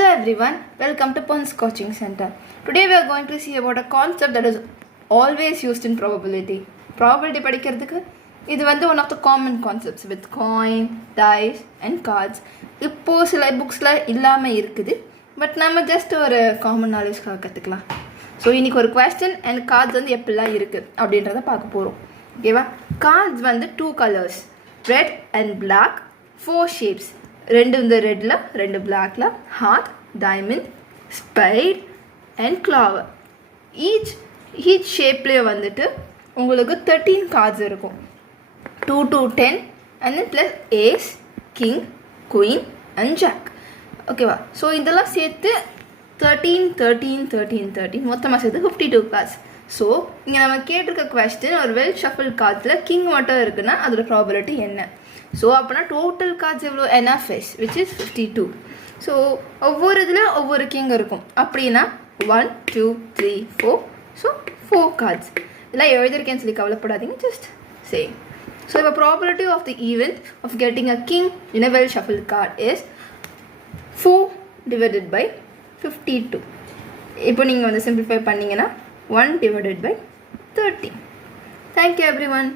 Hello everyone, welcome to Pons Coaching Center. Today we are going to see about a concept that is always used in probability. Probability படிக்கிறதுக்கு இது வந்து one of the common concepts with coin, dice and cards. இப்போ சில புக்ஸில் இல்லாமல் இருக்குது, but நம்ம just ஒரு common நாலேஜ்க்காக கற்றுக்கலாம். ஸோ இன்றைக்கி ஒரு கொஸ்டின் அண்ட் கார்ட்ஸ் வந்து எப்படிலாம் இருக்குது அப்படின்றத பார்க்க போகிறோம். ஓகேவா? கார்ட்ஸ் வந்து 2 colors, red and black, 4 shapes. ரெண்டு இந்த ரெட்டில், ரெண்டு பிளாக்ல, heart, diamond, spade and clover. Each ஷேப்லேயே வந்துட்டு உங்களுக்கு 13 cards இருக்கும். 2 to 10 and then plus ace, king, queen and jack. ஓகேவா? ஸோ இதெல்லாம் சேர்த்து 13 மொத்தமாக சேர்த்து 52 cards. ஸோ இங்கே நம்ம கேட்டிருக்க கொஸ்டின், ஒரு வெல் ஷஃபிள் கார்ட்ஸில் கிங் மட்டும் இருக்குன்னா அதோட ப்ராபபிலிட்டி என்ன? ஸோ அப்போனா டோட்டல் கார்ட்ஸ் எவ்வளோ? NFS which is 52. ஸோ ஒவ்வொரு இதில் ஒவ்வொரு கிங் இருக்கும். அப்படின்னா 1 2 3 4. So 4 cards. இதெல்லாம் எழுதிருக்கேன்னு சொல்லி கவலைப்படாதீங்க, ஜஸ்ட் சேம். ஸோ இப்போ probability of the event of getting a king in a well shuffle card is 4 divided by 52. இப்போ நீங்கள் வந்து சிம்பிளிஃபை பண்ணிங்கன்னா 1 divided by 13. Thank you everyone.